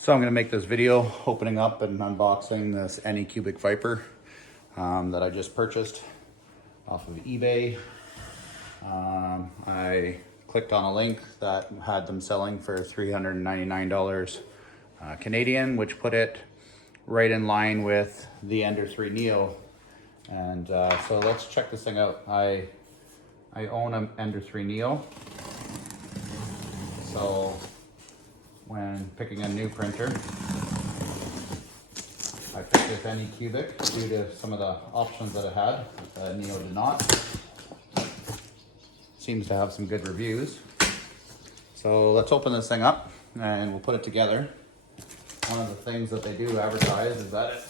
So I'm going to make this video opening up and unboxing this Anycubic Vyper that I just purchased off of eBay. I clicked on a link that had them selling for $399 Canadian, which put it right in line with the Ender 3 Neo. And so let's check this thing out. I own an Ender 3 Neo. So when picking a new printer, I picked this Anycubic due to some of the options that it had. The Neo did not. Seems to have some good reviews. So let's open this thing up and we'll put it together. One of the things that they do advertise is that it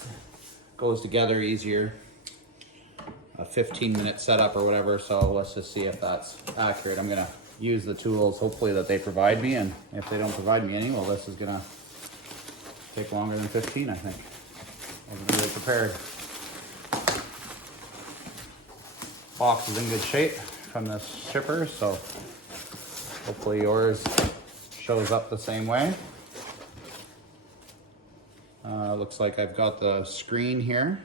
goes together easier. A 15-minute setup or whatever, so let's just see if that's accurate. I'm gonna use the tools hopefully that they provide me, and if they don't provide me any, well, this is gonna take longer than 15, I think. I wasn't really prepared. Box is in good shape from this shipper, so hopefully yours shows up the same way. Looks like I've got the screen here.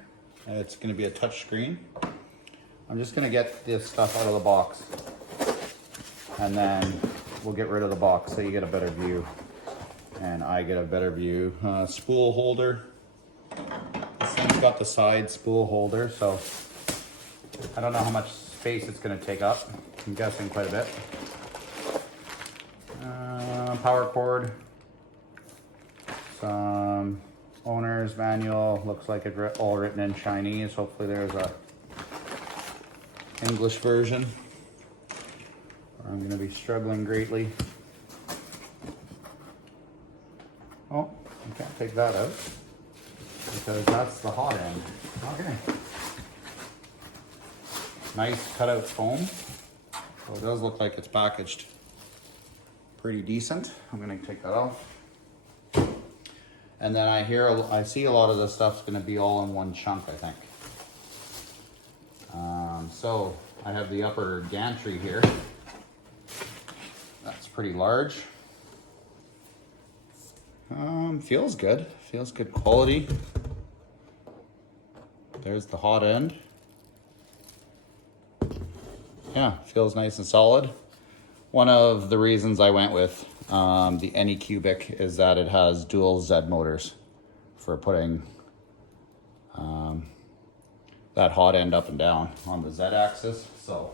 It's gonna be a touch screen. I'm just gonna get this stuff out of the box and then we'll get rid of the box so you get a better view and I get a better view. Spool holder. This thing's got the side spool holder, so I don't know how much space it's gonna take up. I'm guessing quite a bit. Power cord. Some owner's manual. Looks like it's all written in Chinese. Hopefully there's a English version. I'm going to be struggling greatly. Oh, you can't take that out because that's the hot end. Okay. Nice cutout foam. So it does look like it's packaged pretty decent. I'm going to take that off. And then I see a lot of this stuff's going to be all in one chunk, I think. So I have the upper gantry here. That's pretty large. Feels good. Feels good quality. There's the hot end. Yeah, feels nice and solid. One of the reasons I went with the Anycubic is that it has dual Z motors for putting that hot end up and down on the Z axis. So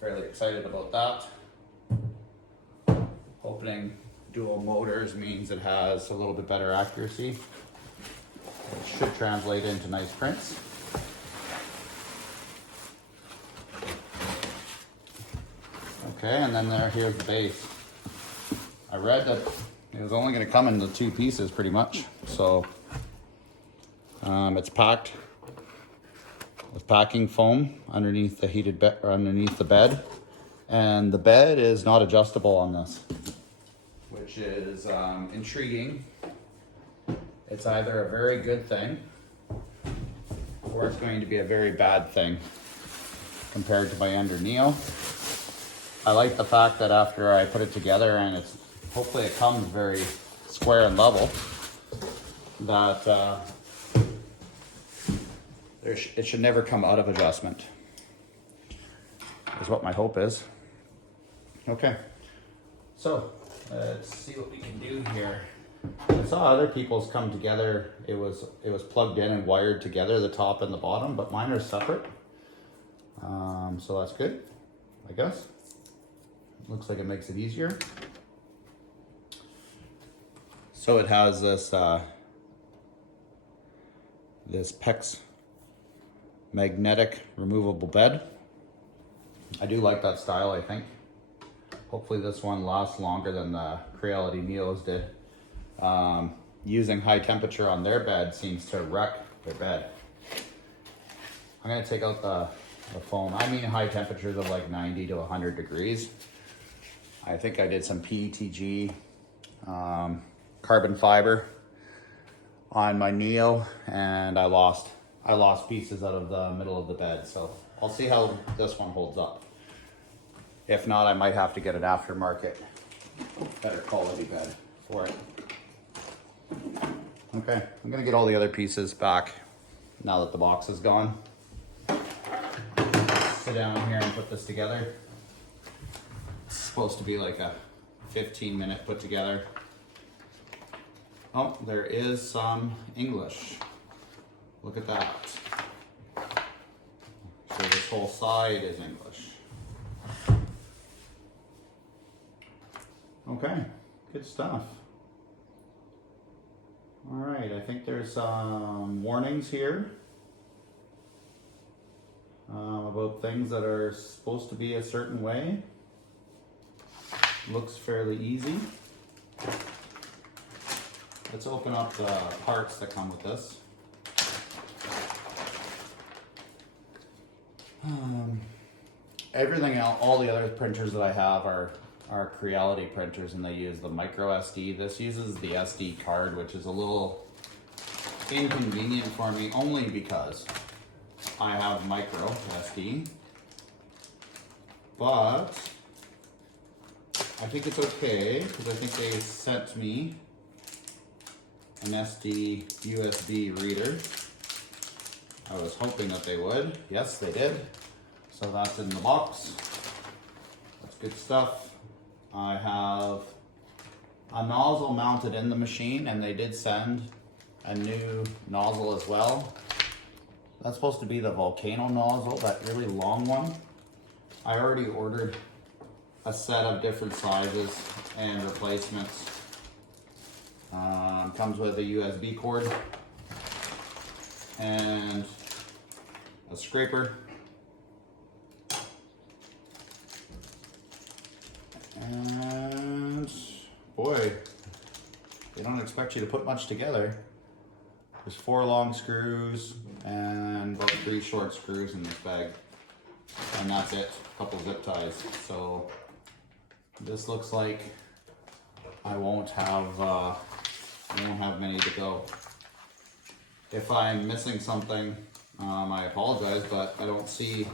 fairly excited about that. Opening dual motors means it has a little bit better accuracy. It should translate into nice prints. Okay, and then here's the base. I read that it was only going to come in the two pieces pretty much. So it's packed with packing foam underneath the heated bed, or underneath the bed. And the bed is not adjustable on this, which is intriguing. It's either a very good thing or it's going to be a very bad thing compared to my Ender Neo. I like the fact that after I put it together and hopefully it comes very square and level, that it should never come out of adjustment, is what my hope is. Okay, so let's see what we can do here. I saw other people's come together. It was plugged in and wired together, the top and the bottom, but mine are separate. So that's good, I guess. Looks like it makes it easier. So it has this this PEX magnetic removable bed. I do like that style, I think. Hopefully this one lasts longer than the Creality Neos did. Using high temperature on their bed seems to wreck their bed. I'm gonna take out the foam. I mean high temperatures of like 90 to 100 degrees. I think I did some PETG carbon fiber on my Neo, and I lost pieces out of the middle of the bed. So I'll see how this one holds up. If not, I might have to get an aftermarket, better quality bed for it. Okay, I'm gonna get all the other pieces back now that the box is gone. Sit down here and put this together. It's supposed to be like a 15-minute put together. Oh, there is some English. Look at that. So this whole side is English. Okay, good stuff. All right, I think there's some warnings here about things that are supposed to be a certain way. Looks fairly easy. Let's open up the parts that come with this. Everything else, all the other printers that I have are Creality printers, and they use the micro SD. This uses the SD card, which is a little inconvenient for me only because I have micro SD. But I think it's okay because I think they sent me an SD USB reader. I was hoping that they would. Yes, they did. So that's in the box. That's good stuff. I have a nozzle mounted in the machine, and they did send a new nozzle as well. That's supposed to be the volcano nozzle, that really long one. I already ordered a set of different sizes and replacements. Comes with a USB cord and a scraper. And boy, they don't expect you to put much together. There's 4 long screws and about 3 short screws in this bag. And that's it, a couple zip ties. So this looks like I won't have many to go. If I'm missing something, I apologize, but I don't see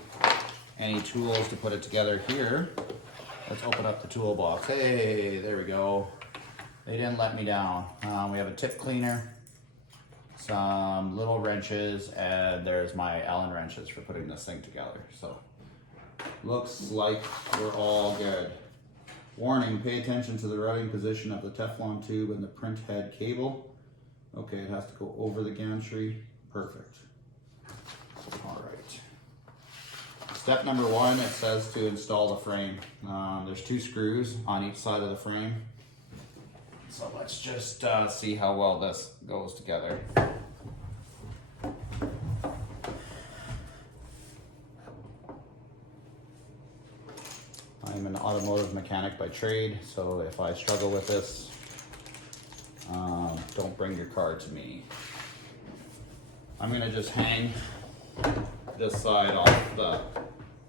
any tools to put it together here. Let's open up the toolbox. Hey, there we go. They didn't let me down. We have a tip cleaner, some little wrenches, and there's my Allen wrenches for putting this thing together. So, looks like we're all good. Warning, pay attention to the routing position of the Teflon tube and the print head cable. Okay, it has to go over the gantry. Perfect. All right. Step number 1, it says to install the frame. There's 2 screws on each side of the frame. So let's just see how well this goes together. I'm an automotive mechanic by trade, so if I struggle with this, don't bring your car to me. I'm gonna just hang this side off the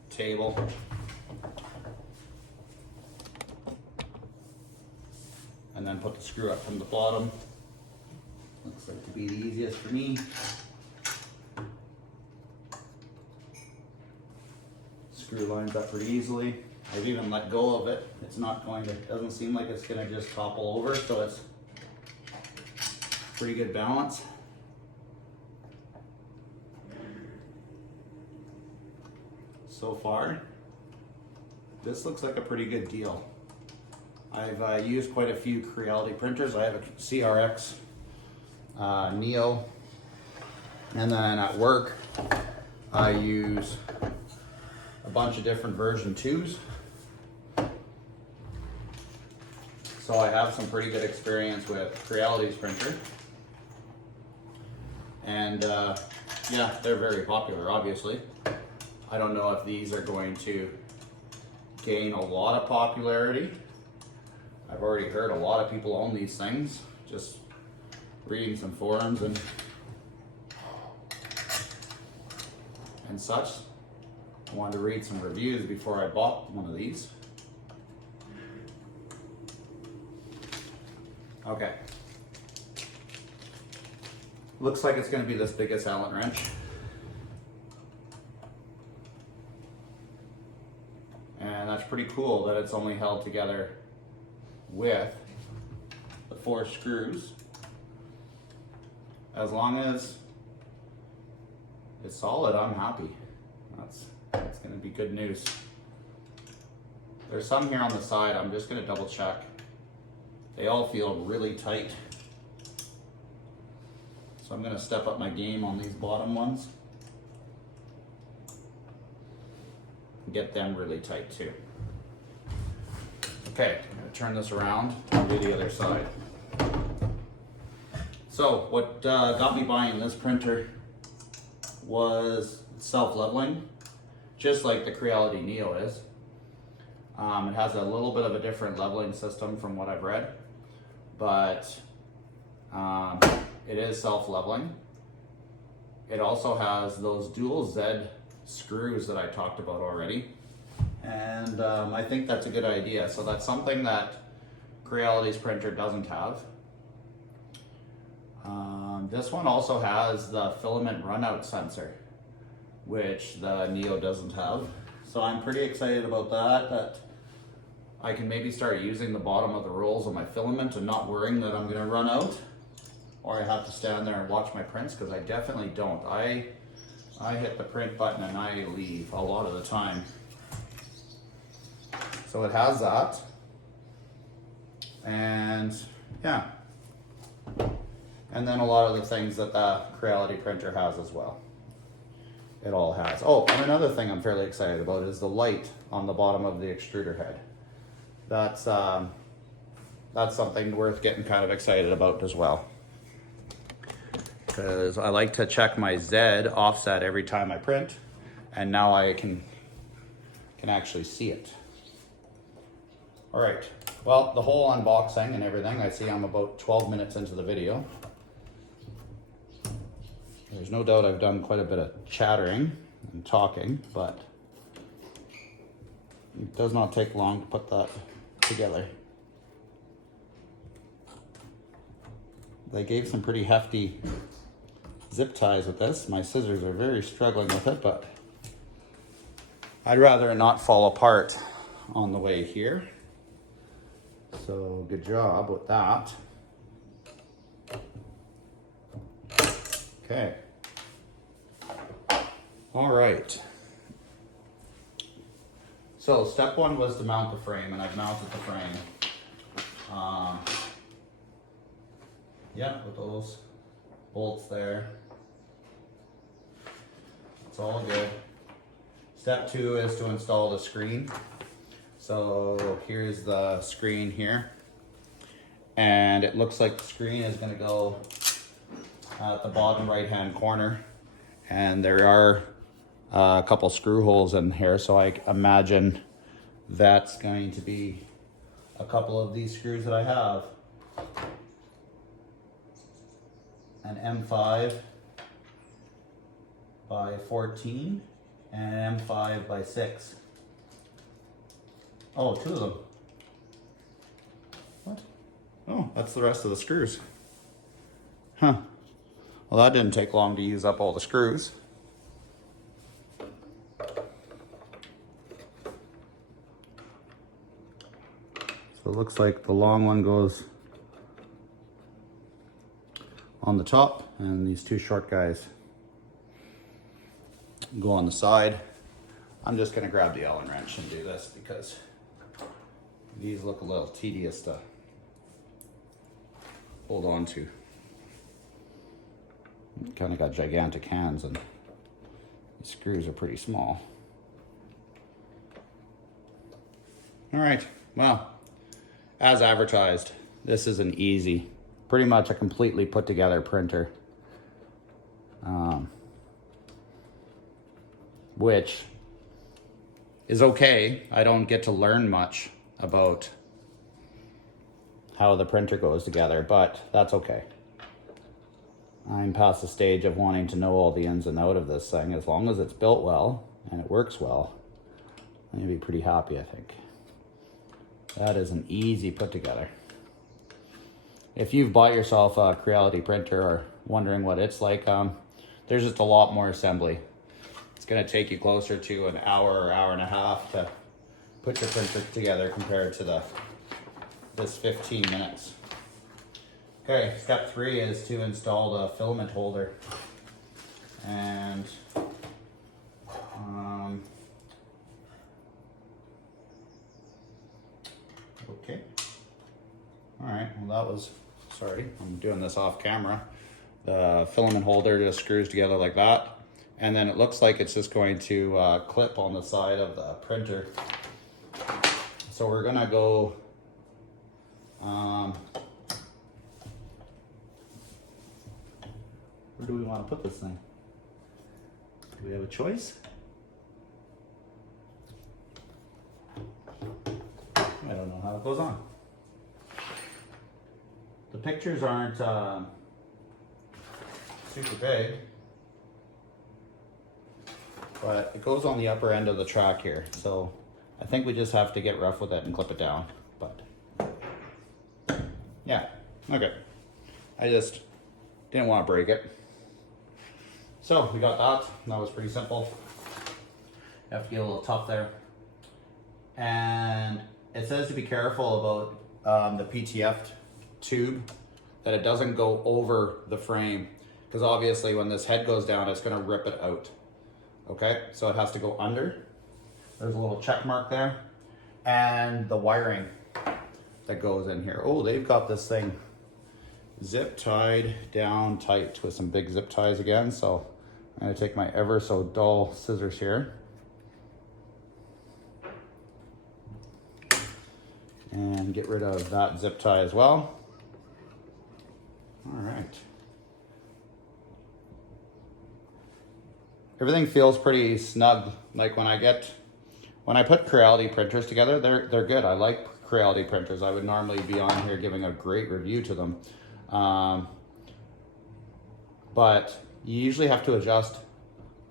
table. And then put the screw up from the bottom. Looks like to be the easiest for me. Screw lines up pretty easily. I've even let go of it. It's not going to, doesn't seem like it's gonna just topple over, so it's pretty good balance. So far, this looks like a pretty good deal. I've used quite a few Creality printers. I have a CRX Neo, and then at work I use a bunch of different version 2s. So I have some pretty good experience with Creality's printer. And yeah, they're very popular, obviously. I don't know if these are going to gain a lot of popularity. I've already heard a lot of people own these things, just reading some forums and such. I wanted to read some reviews before I bought one of these. Okay. Looks like it's going to be this biggest Allen wrench. And that's pretty cool that it's only held together with the 4 screws. as long as it's solid, I'm happy. That's gonna be good news. There's some here on the side, I'm just gonna double check. They all feel really tight. So I'm gonna step up my game on these bottom ones. Get them really tight too. Okay, I'm gonna turn this around and do the other side. So what got me buying this printer was self-leveling, just like the Creality Neo is. It has a little bit of a different leveling system from what I've read, but it is self-leveling. It also has those dual Z screws that I talked about already, and I think that's a good idea. So that's something that Creality's printer doesn't have. This one also has the filament runout sensor, which the Neo doesn't have. So I'm pretty excited about that I can maybe start using the bottom of the rolls of my filament and not worrying that I'm gonna run out, or I have to stand there and watch my prints, because I definitely don't. I hit the print button and I leave a lot of the time. So it has that. And yeah. And then a lot of the things that the Creality printer has as well. It all has. Oh, and another thing I'm fairly excited about is the light on the bottom of the extruder head. That's something worth getting kind of excited about as well. Because I like to check my Z offset every time I print, and now I can actually see it. All right, well, the whole unboxing and everything, I see I'm about 12 minutes into the video. There's no doubt I've done quite a bit of chattering and talking, but it does not take long to put that together. They gave some pretty hefty zip ties with this. My scissors are very struggling with it, but I'd rather it not fall apart on the way here. So good job with that. Okay. All right. So step one was to mount the frame, and I've mounted the frame. Yeah, with those bolts there. It's all good. Step two is to install the screen. So here's the screen here. And it looks like the screen is going to go at the bottom right hand corner. And there are a couple screw holes in here, so I imagine that's going to be a couple of these screws that I have. An M5 by 14 and an M5 by 6. Oh, two of them. What? Oh, that's the rest of the screws. Huh. Well, that didn't take long to use up all the screws. So it looks like the long one goes on the top, and these two short guys go on the side. I'm just gonna grab the Allen wrench and do this because these look a little tedious to hold on to. Kind of got gigantic hands, and the screws are pretty small. All right, well, as advertised, this is an easy, pretty much a completely put together printer, which is okay. I don't get to learn much about how the printer goes together, but that's okay. I'm past the stage of wanting to know all the ins and outs of this thing. As long as it's built well and it works well, I'm gonna be pretty happy, I think. That is an easy put together. If you've bought yourself a Creality printer or wondering what it's like, there's just a lot more assembly. It's gonna take you closer to an hour or hour and a half to put your printer together compared to this 15 minutes. Okay, step 3 is to install the filament holder. And okay. All right, well that was, sorry, I'm doing this off camera. The filament holder just screws together like that. And then it looks like it's just going to clip on the side of the printer. So we're gonna go, where do we want to put this thing? Do we have a choice? I don't know how it goes on. The pictures aren't super big, but it goes on the upper end of the track here. So I think we just have to get rough with it and clip it down, but yeah, okay. I just didn't want to break it. So we got that. That was pretty simple. You have to get a little tough there. And it says to be careful about the PTF tube, that it doesn't go over the frame, because obviously when this head goes down, it's gonna rip it out. Okay, so it has to go under. There's a little check mark there. And the wiring that goes in here. Oh, they've got this thing zip tied down tight with some big zip ties again. So I'm gonna take my ever so dull scissors here and get rid of that zip tie as well. All right. Everything feels pretty snug. Like when I put Creality printers together, they're good. I like Creality printers. I would normally be on here giving a great review to them. But you usually have to adjust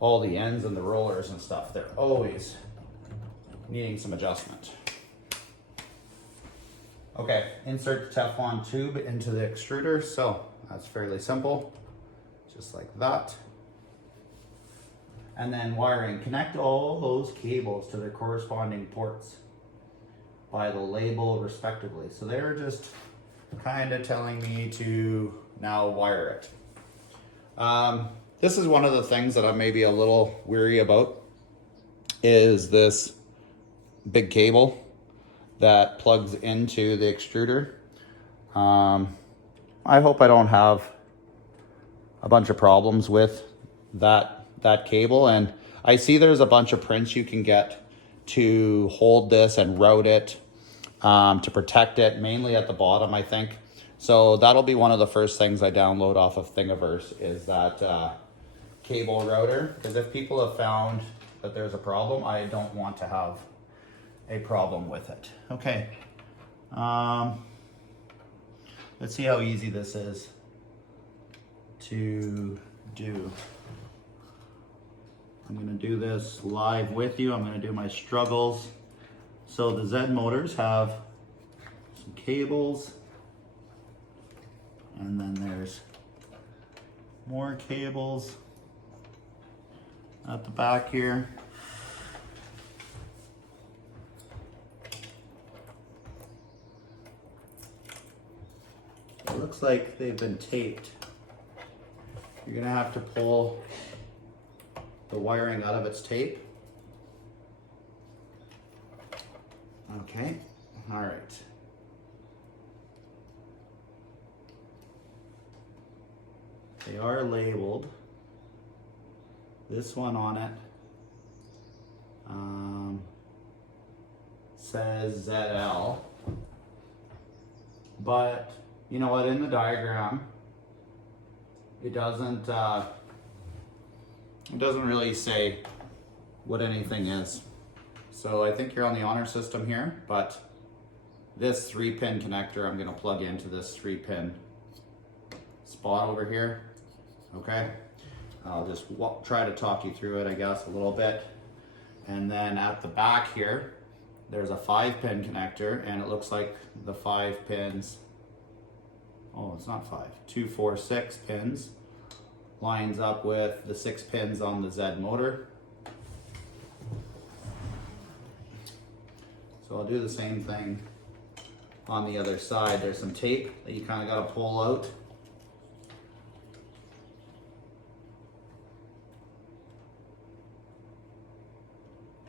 all the ends and the rollers and stuff. They're always needing some adjustment. Okay, insert the Teflon tube into the extruder. So that's fairly simple, just like that. And then wiring, connect all those cables to their corresponding ports by the label respectively. So they're just kind of telling me to now wire it. This is one of the things that I'm maybe a little weary about, is this big cable that plugs into the extruder. I hope I don't have a bunch of problems with that cable. And I see there's a bunch of prints you can get to hold this and route it, to protect it, mainly at the bottom, I think. So that'll be one of the first things I download off of Thingiverse, is that cable router. Because if people have found that there's a problem, I don't want to have a problem with it. Okay. Let's see how easy this is to do. I'm gonna do this live with you. I'm gonna do my struggles. So the Z motors have some cables, and then there's more cables at the back here. It looks like they've been taped. You're gonna have to pull the wiring out of its tape. Okay, all right. They are labeled. This one on it says ZL, but you know what, in the diagram, it doesn't really say what anything is. So I think you're on the honor system here, but this 3-pin connector I'm gonna plug into this 3-pin spot over here, okay? I'll just try to talk you through it, I guess, a little bit. And then at the back here, there's a 5-pin connector, and it looks like the 5 pins, oh, it's not 5, 2, 4, 6 pins, lines up with the 6 pins on the Z motor. So I'll do the same thing on the other side, there's some tape that you kind of got to pull out.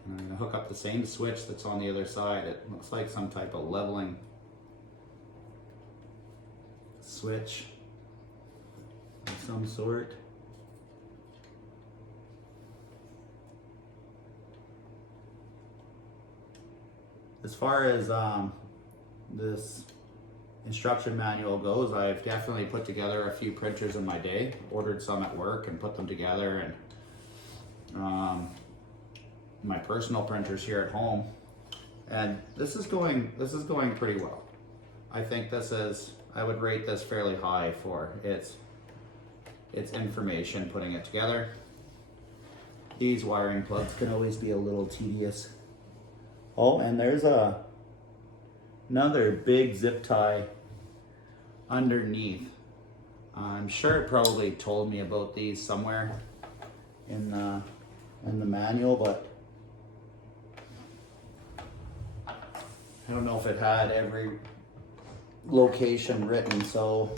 And I'm going to hook up the same switch that's on the other side. It looks like some type of leveling switch of some sort. As far as this instruction manual goes, I've definitely put together a few printers in my day, ordered some at work and put them together, and my personal printers here at home, and this is going pretty well. I think I would rate this fairly high for its information, putting it together. These wiring plugs can always be a little tedious. Oh, and there's another big zip tie underneath. I'm sure it probably told me about these somewhere in the manual, but I don't know if it had every location written. So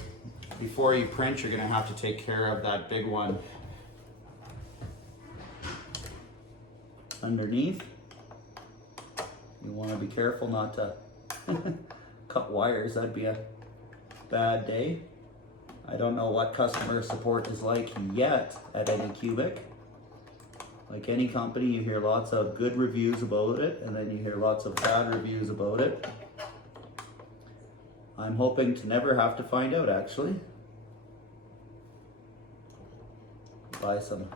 before you print, you're gonna have to take care of that big one underneath. You want to be careful not to cut wires. That'd be a bad day. I don't know what customer support is like yet at Anycubic. Like any company, you hear lots of good reviews about it, and then you hear lots of bad reviews about it. I'm hoping to never have to find out, actually. Buy some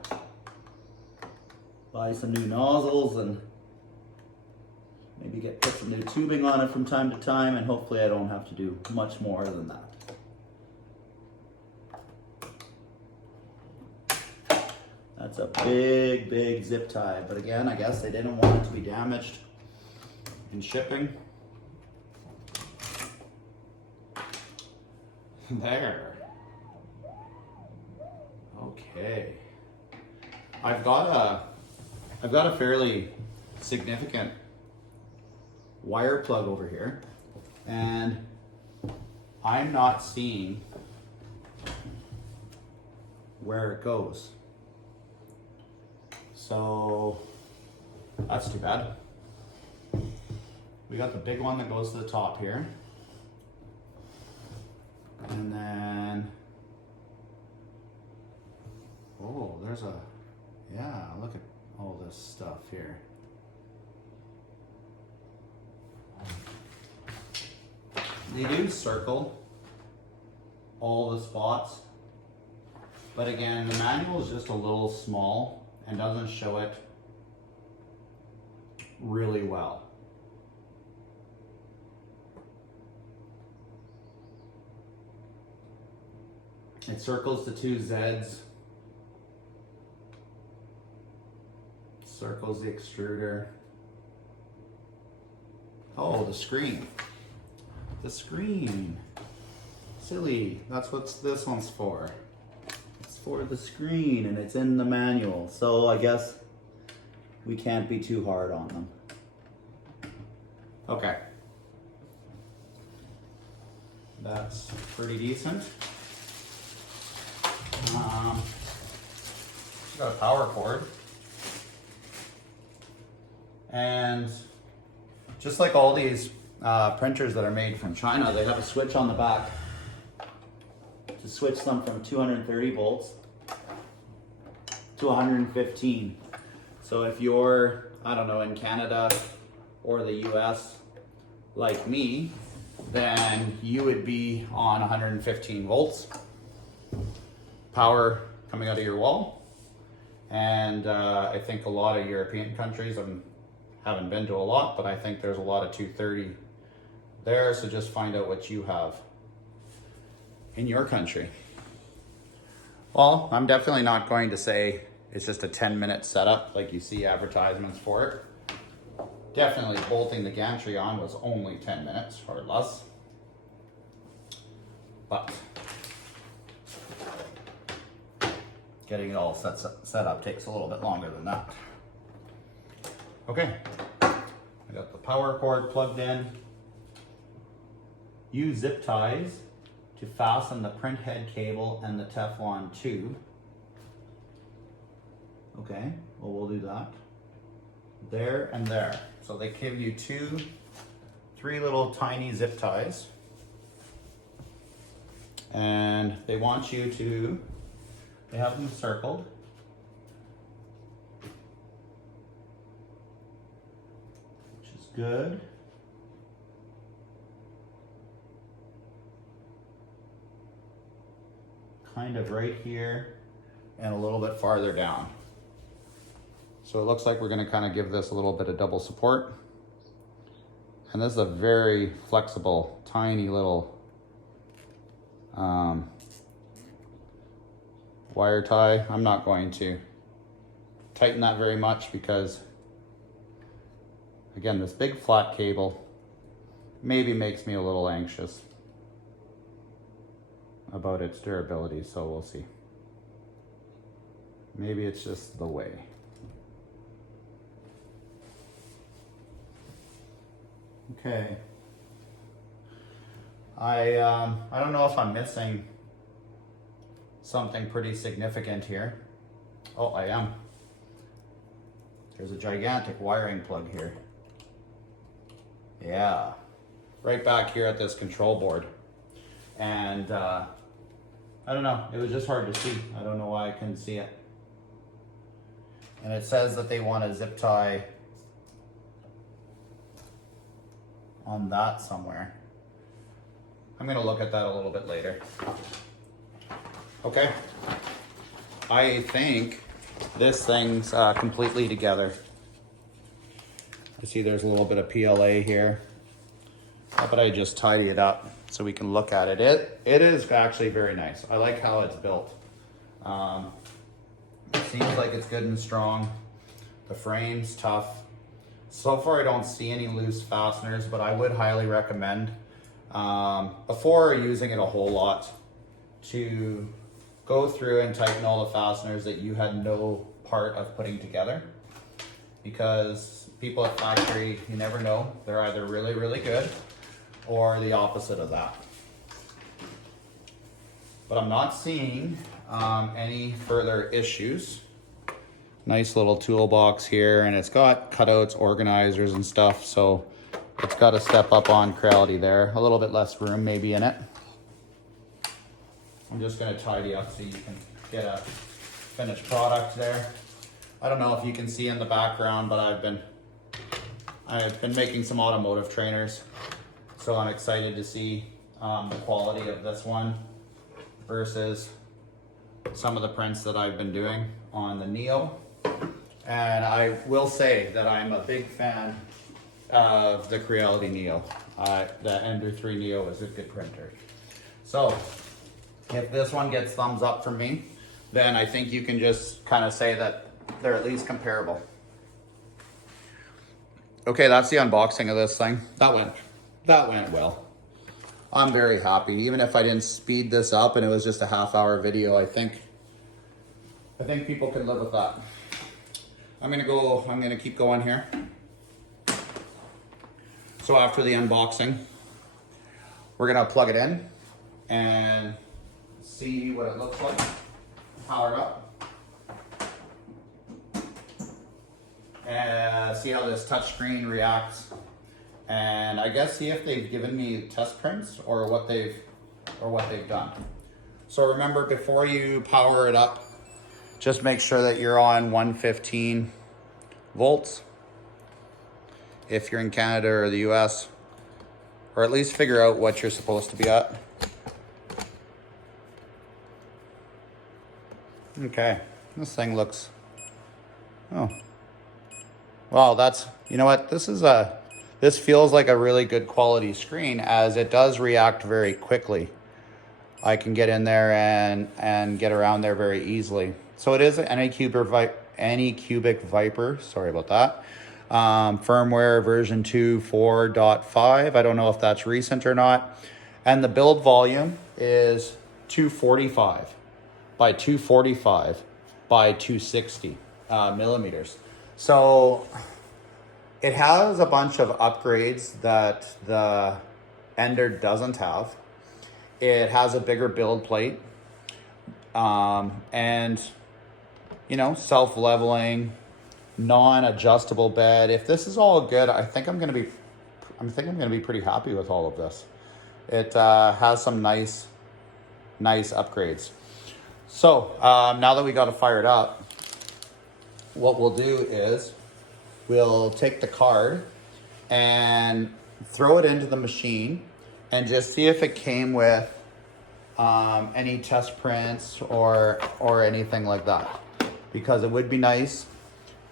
new nozzles and maybe put some new tubing on it from time to time, and hopefully I don't have to do much more than that. That's a big, big zip tie, but again, I guess they didn't want it to be damaged in shipping. There. Okay. I've got a fairly significant wire plug over here, and I'm not seeing where it goes. So that's too bad. We got the big one that goes to the top here. And then, oh, yeah, look at all this stuff here. They do circle all the spots, but again, the manual is just a little small and doesn't show it really well. It circles the two Zs, circles the extruder. Oh, the screen. The screen. Silly. That's what this one's for. It's for the screen, and it's in the manual. So I guess we can't be too hard on them. Okay. That's pretty decent. Got a power cord. And just like all these printers that are made from China, they have a switch on the back to switch them from 230 volts to 115. So if you're, I don't know, in Canada or the US like me, then you would be on 115 volts power coming out of your wall. And I think a lot of European countries, I haven't been to a lot, but I think there's a lot of 230 there. So just find out what you have in your country. Well, I'm definitely not going to say it's just a 10-minute setup like you see advertisements for it. Definitely bolting the gantry on was only 10 minutes or less. But getting it all set up takes a little bit longer than that. Okay, I got the power cord plugged in. use zip ties to fasten the print head cable and the Teflon tube. Okay, well, we'll do that. There and there. So they give you three little tiny zip ties. And they want you to, they have them circled. Which is good. Kind of right here and a little bit farther down. So it looks like we're going to kind of give this a little bit of double support. And this is a very flexible, tiny little wire tie. I'm not going to tighten that very much because, again, this big flat cable maybe makes me a little anxious about its durability, so we'll see. Maybe it's just the way. Okay. I don't know if I'm missing something pretty significant here. Oh, I am. There's a gigantic wiring plug here. Yeah, right back here at this control board. And I don't know, it was just hard to see. I don't know why I couldn't see it. And it says that they want a zip tie on that somewhere. I'm gonna look at that a little bit later. Okay, I think this thing's completely together. I see there's a little bit of PLA here. How about I just tidy it up so we can look at it. It is actually very nice. I like how it's built. It seems like it's good and strong. The frame's tough. So far I don't see any loose fasteners, but I would highly recommend, before using it a whole lot, to go through and tighten all the fasteners that you had no part of putting together. Because people at factory, you never know, they're either really, really good or the opposite of that. But I'm not seeing any further issues. Nice little toolbox here, and it's got cutouts, organizers and stuff, so it's got a step up on Creality there. A little bit less room maybe in it. I'm just gonna tidy up so you can get a finished product there. I don't know if you can see in the background, but I've been making some automotive trainers, so I'm excited to see the quality of this one versus some of the prints that I've been doing on the Neo. And I will say that I'm a big fan of the Creality Neo. The Ender 3 Neo is a good printer. So if this one gets thumbs up from me, then I think you can just kind of say that they're at least comparable. Okay, that's the unboxing of this thing. That went well. I'm very happy. Even if I didn't speed this up and it was just a half-hour video, I think people can live with that. I'm gonna keep going here. So after the unboxing, we're gonna plug it in and see what it looks like. Power it up. And see how this touchscreen reacts. And I guess see if they've given me test prints or what they've done. So remember, before you power it up, just make sure that you're on 115 volts if you're in Canada or the US, or at least figure out what you're supposed to be at. Okay, this thing looks, oh, wow, that's, you know what, this feels like a really good quality screen, as it does react very quickly. I can get in there and get around there very easily. So it is an Anycubic Vyper, sorry about that. Firmware version 2.4.5. I don't know if that's recent or not. And the build volume is 245 by 245 by 260 millimeters. So it has a bunch of upgrades that the Ender doesn't have. It has a bigger build plate, and you know, self-leveling, non-adjustable bed. If this is all good, I think I'm gonna be pretty happy with all of this. It has some nice upgrades. So now that we got it fired up, what we'll do is we'll take the card and throw it into the machine and just see if it came with any test prints or anything like that. Because it would be nice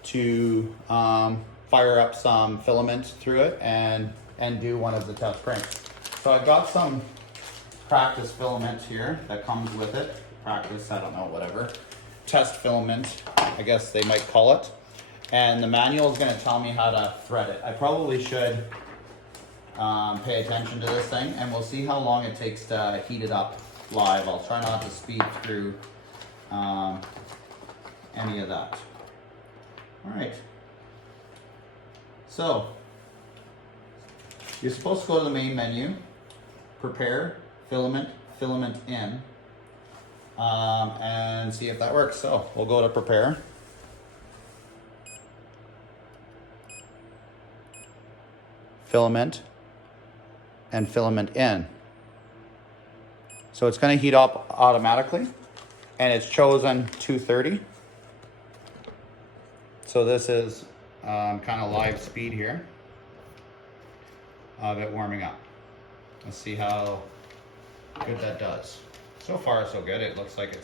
to fire up some filament through it and do one of the test prints. So I've got some practice filament here that comes with it. Practice, I don't know, whatever. Test filament, I guess they might call it. And the manual is gonna tell me how to thread it. I probably should pay attention to this thing, and we'll see how long it takes to heat it up live. I'll try not to speed through any of that. All right. So, you're supposed to go to the main menu, prepare, filament in, and see if that works. So, we'll go to prepare. Filament and filament in. So it's going to heat up automatically, and it's chosen 230. So this is kind of live speed here of it warming up. Let's see how good that does. So far so good. It looks like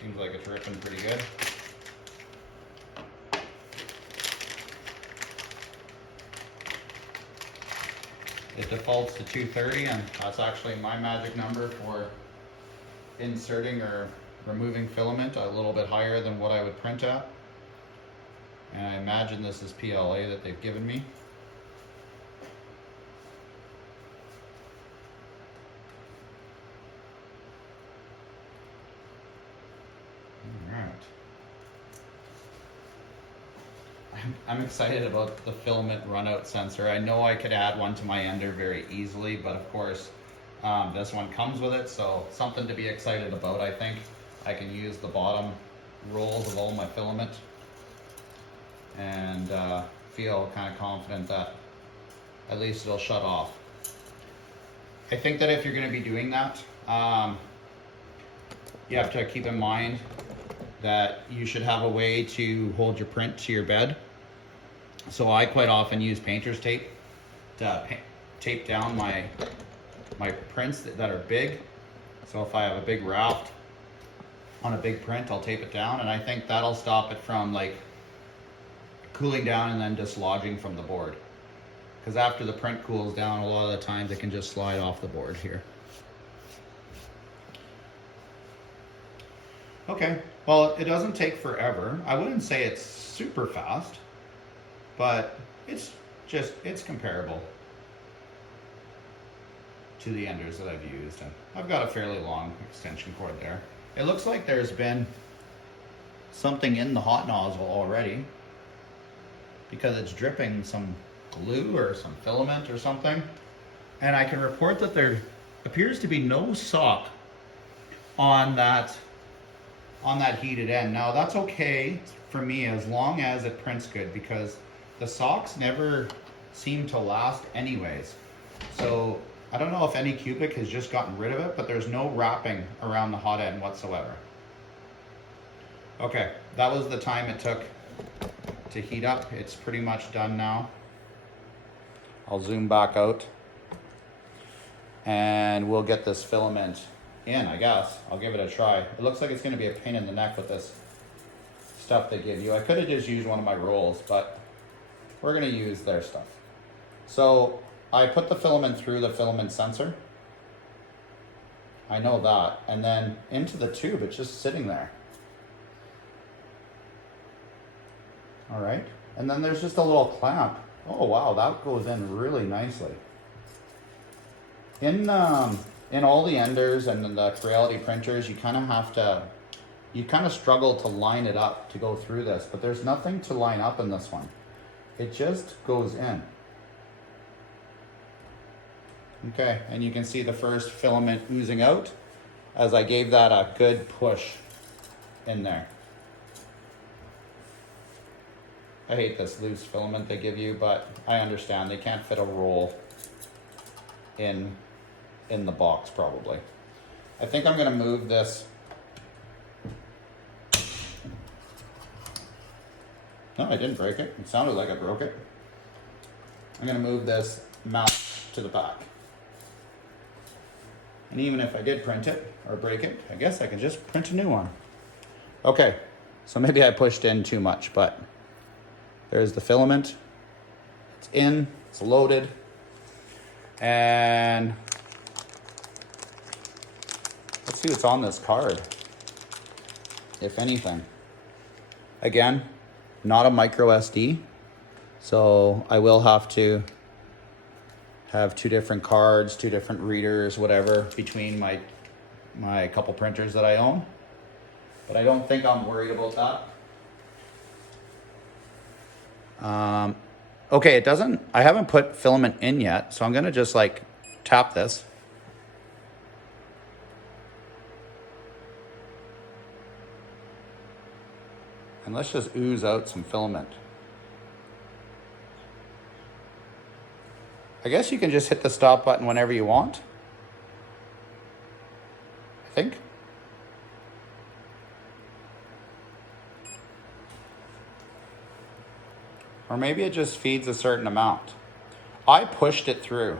seems like it's ripping pretty good. It defaults to 230, and that's actually my magic number for inserting or removing filament, a little bit higher than what I would print at. And I imagine this is PLA that they've given me. I'm excited about the filament runout sensor. I know I could add one to my Ender very easily, but of course this one comes with it, so something to be excited about. I think I can use the bottom rolls of all my filament and feel kind of confident that at least it'll shut off. I think that if you're going to be doing that, you have to keep in mind that you should have a way to hold your print to your bed. So I quite often use painter's tape to tape down my prints that are big. So if I have a big raft on a big print, I'll tape it down, and I think that'll stop it from like cooling down and then dislodging from the board. Because after the print cools down, a lot of the times it can just slide off the board here. Okay, well, it doesn't take forever. I wouldn't say it's super fast, but it's comparable to the Enders that I've used. And I've got a fairly long extension cord there. It looks like there's been something in the hot nozzle already, because it's dripping some glue or some filament or something. And I can report that there appears to be no sock on that heated end. Now that's okay for me as long as it prints good, because the socks never seem to last anyways. So I don't know if Anycubic has just gotten rid of it, but there's no wrapping around the hot end whatsoever. Okay, that was the time it took to heat up. It's pretty much done now. I'll zoom back out and we'll get this filament in, I guess. I'll give it a try. It looks like it's going to be a pain in the neck with this stuff they give you. I could have just used one of my rolls, but we're going to use their stuff. So I put the filament through the filament sensor. I know that. And then into the tube, it's just sitting there. All right. And then there's just a little clamp. Oh, wow, that goes in really nicely. In all the Enders and the Creality printers, you kind of struggle to line it up to go through this, but there's nothing to line up in this one. It just goes in. Okay, and you can see the first filament oozing out as I gave that a good push in there. I hate this loose filament they give you, but I understand they can't fit a roll in the box probably. I think I'm gonna move this. No, I didn't break it. It sounded like I broke it. I'm gonna move this mount to the back. And even if I did print it or break it, I guess I can just print a new one. Okay, so maybe I pushed in too much, but there's the filament. It's in, it's loaded. And let's see what's on this card, if anything. Again, not a micro SD, so I will have to have 2 different cards, 2 different readers, whatever, between my couple printers that I own. But I don't think I'm worried about that. Okay, it doesn't, I haven't put filament in yet, so I'm gonna just like tap this. And let's just ooze out some filament. I guess you can just hit the stop button whenever you want. I think. Or maybe it just feeds a certain amount. I pushed it through.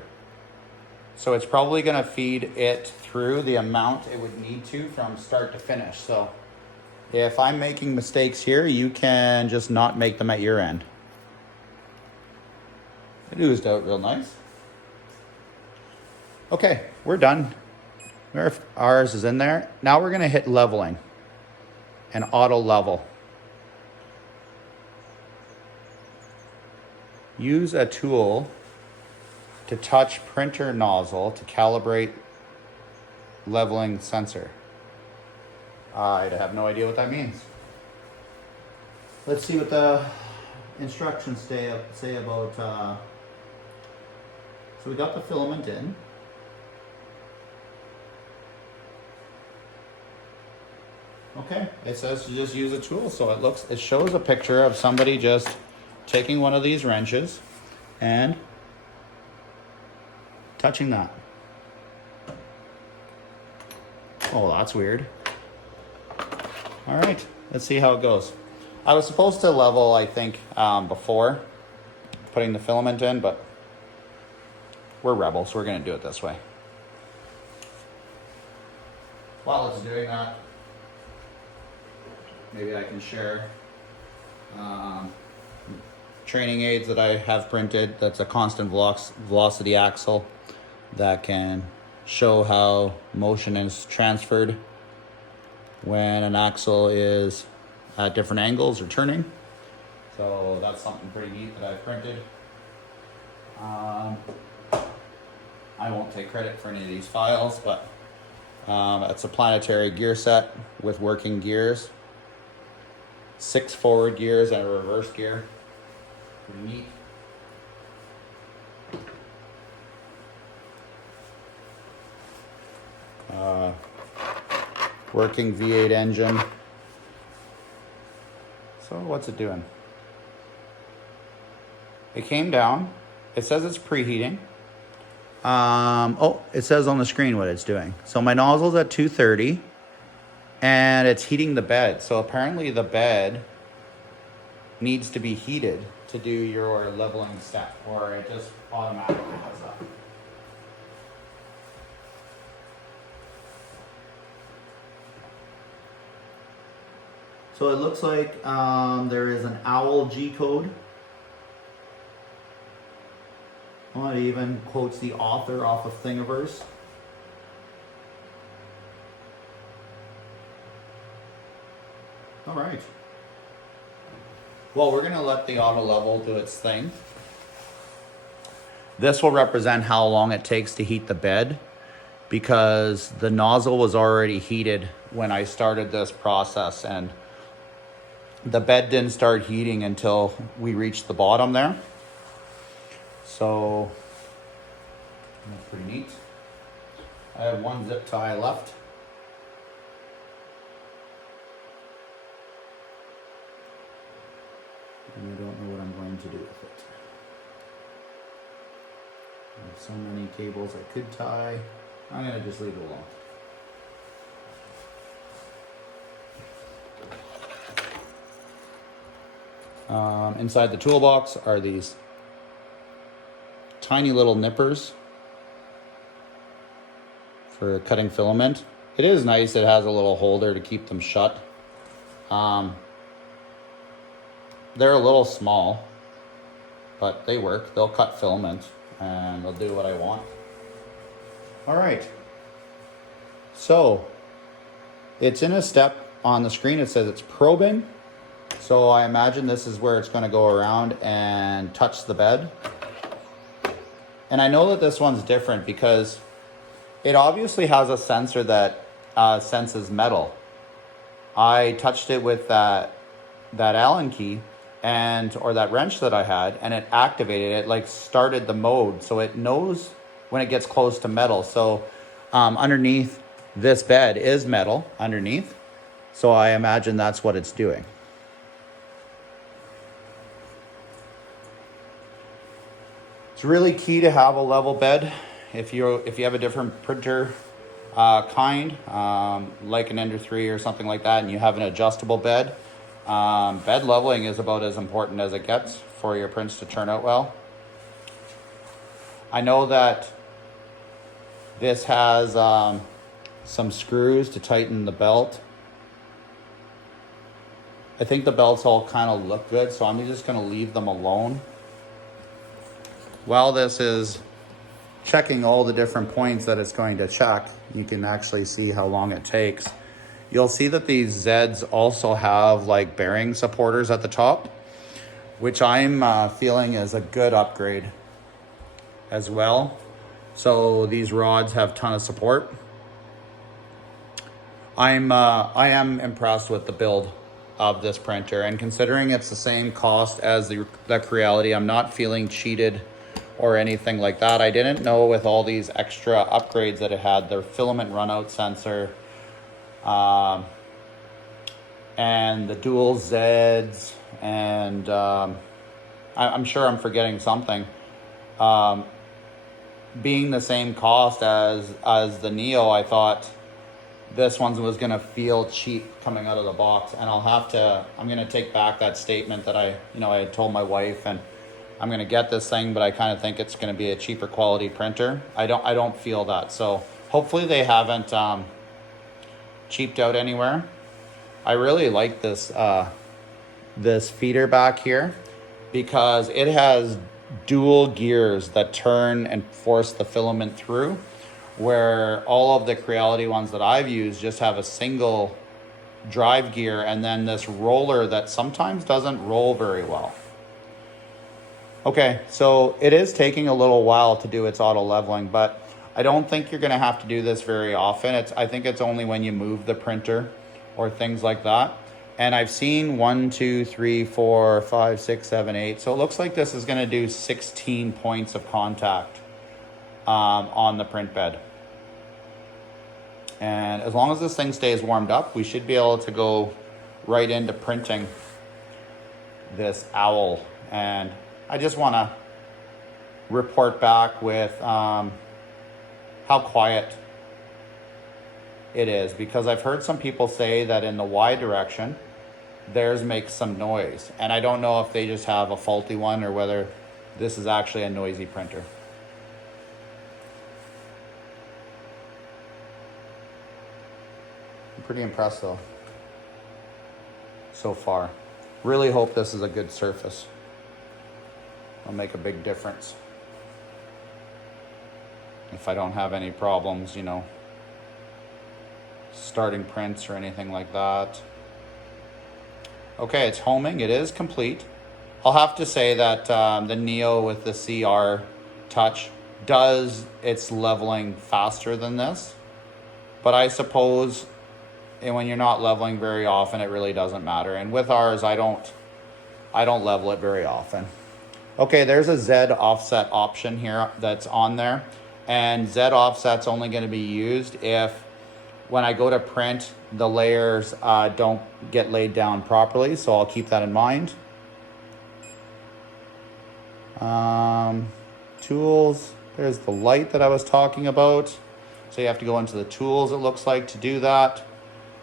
So it's probably gonna feed it through the amount it would need to from start to finish. So if I'm making mistakes here, you can just not make them at your end. It oozed out real nice. Okay, we're done. Ours is in there. Now we're gonna hit leveling and auto level. Use a tool to touch printer nozzle to calibrate leveling sensor. I have no idea what that means. Let's see what the instructions say about, so we got the filament in. Okay, it says to just use a tool. So it shows a picture of somebody just taking one of these wrenches and touching that. Oh, that's weird. All right, let's see how it goes. I was supposed to level, I think, before putting the filament in, but we're rebels, so we're gonna do it this way. While it's doing that, maybe I can share training aids that I have printed. That's a constant velocity axle that can show how motion is transferred when an axle is at different angles or turning. So that's something pretty neat that I've printed. I won't take credit for any of these files, but it's a planetary gear set with working gears, 6 forward gears and a reverse gear. Pretty neat. Working V8 engine. So what's it doing? It came down. It says it's preheating. Oh, it says on the screen what it's doing. So my nozzle's at 230 and it's heating the bed. So apparently the bed needs to be heated to do your leveling step, or it just automatically does that. So it looks like there is an OWL G code. Oh, it even quotes the author off of Thingiverse. All right. Well, we're gonna let the auto level do its thing. This will represent how long it takes to heat the bed, because the nozzle was already heated when I started this process, and the bed didn't start heating until we reached the bottom there. So That's pretty neat. I have one zip tie left. And I don't know what I'm going to do with it. I have so many cables I could tie. I'm gonna just leave it alone. Inside the toolbox are these tiny little nippers for cutting filament. It is nice, it has a little holder to keep them shut. They're a little small, but they work. They'll cut filament and they'll do what I want. All right, so it's in a step on the screen. It says it's probing. So I imagine this is where it's going to go around and touch the bed. And I know that this one's different because it obviously has a sensor that senses metal. I touched it with that Allen key or that wrench that I had, and it activated it, like started the mode. So it knows when it gets close to metal. So underneath this bed is metal underneath. So I imagine that's what it's doing. It's really key to have a level bed. If you have a different printer kind, like an Ender 3 or something like that, and you have an adjustable bed, bed leveling is about as important as it gets for your prints to turn out well. I know that this has some screws to tighten the belt. I think the belts all kind of look good, so I'm just going to leave them alone. While this is checking all the different points that it's going to check, you can actually see how long it takes. You'll see that these Zeds also have like bearing supporters at the top, which I'm feeling is a good upgrade as well. So these rods have a ton of support. I am impressed with the build of this printer, and considering it's the same cost as the Creality, I'm not feeling cheated or anything like that. I didn't know with all these extra upgrades that it had, their filament runout sensor, and the dual Zeds, and I'm sure I'm forgetting something. Being the same cost as the Neo, I thought this one was gonna feel cheap coming out of the box, and I'm gonna take back that statement that I had told my wife, and I'm gonna get this thing, but I kind of think it's gonna be a cheaper quality printer. I don't feel that. So hopefully they haven't cheaped out anywhere. I really like this this feeder back here because it has dual gears that turn and force the filament through, where all of the Creality ones that I've used just have a single drive gear and then this roller that sometimes doesn't roll very well. Okay, so it is taking a little while to do its auto leveling, but I don't think you're gonna have to do this very often. I think it's only when you move the printer or things like that. And I've seen 1, 2, 3, 4, 5, 6, 7, 8. So it looks like this is gonna do 16 points of contact on the print bed. And as long as this thing stays warmed up, we should be able to go right into printing this owl. And I just want to report back with how quiet it is, because I've heard some people say that in the Y direction theirs makes some noise, and I don't know if they just have a faulty one or whether this is actually a noisy printer. I'm pretty impressed though so far. Really hope this is a good surface. It'll make a big difference if I don't have any problems, starting prints or anything like that. Okay, it's homing. It is complete. I'll have to say that the Neo with the CR touch does its leveling faster than this, but I suppose when you're not leveling very often, it really doesn't matter. And with ours, I don't level it very often. Okay, there's a Z offset option here that's on there. And Z offset's only going to be used if when I go to print, the layers don't get laid down properly. So I'll keep that in mind. Tools, there's the light that I was talking about. So you have to go into the tools, it looks like, to do that.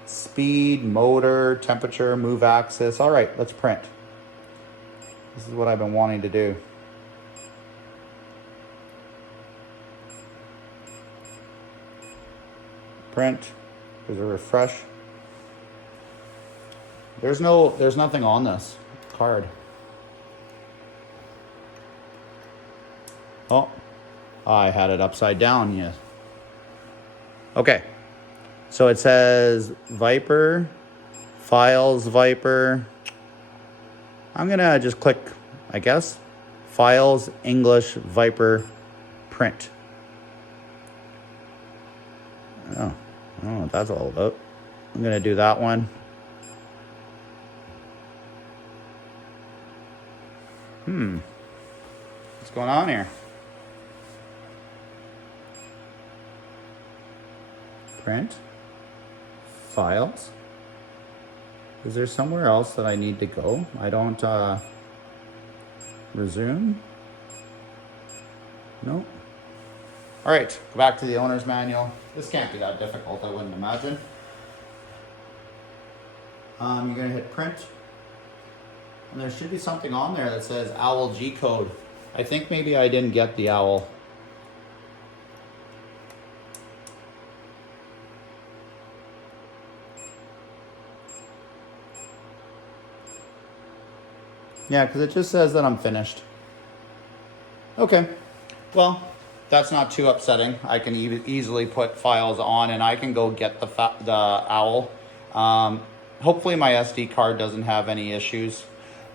Speed, motor, temperature, move axis. All right, let's print. This is what I've been wanting to do. Print. There's a refresh. There's nothing on this card. Oh, I had it upside down, yes. Okay, so it says Vyper, Files Vyper. I'm gonna just click, I guess, Files, English, Vyper, Print. Oh, I don't know what that's all about. I'm gonna do that one. What's going on here? Print. Files. Is there somewhere else that I need to go? I don't, resume? Nope. All right, go back to the owner's manual. This can't be that difficult, I wouldn't imagine. You're gonna hit print. And there should be something on there that says OWL G code. I think maybe I didn't get the OWL. Yeah, because it just says that I'm finished. Okay, well, that's not too upsetting. I can easily put files on and I can go get the OWL. Hopefully my SD card doesn't have any issues.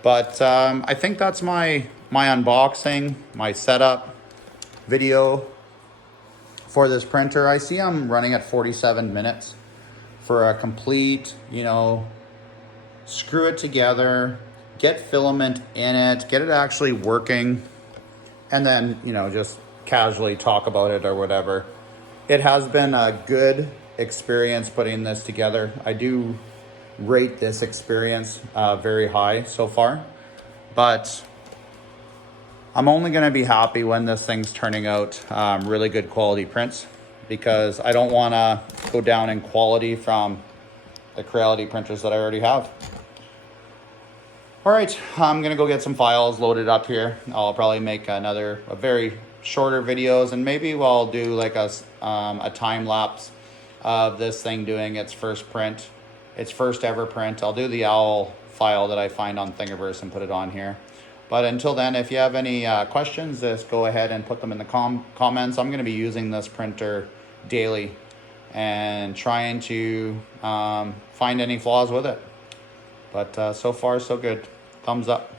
But I think that's my unboxing, my setup video for this printer. I see I'm running at 47 minutes for a complete, screw it together, get filament in it, get it actually working, and then, just casually talk about it or whatever. It has been a good experience putting this together. I do rate this experience very high so far, but I'm only going to be happy when this thing's turning out really good quality prints, because I don't want to go down in quality from the Creality printers that I already have. All right, I'm gonna go get some files loaded up here. I'll probably make a very shorter videos, and maybe we'll do like a time lapse of this thing doing its first print, its first ever print. I'll do the OWL file that I find on Thingiverse and put it on here. But until then, if you have any questions, just go ahead and put them in the comments. I'm gonna be using this printer daily and trying to find any flaws with it. But so far, so good. Thumbs up.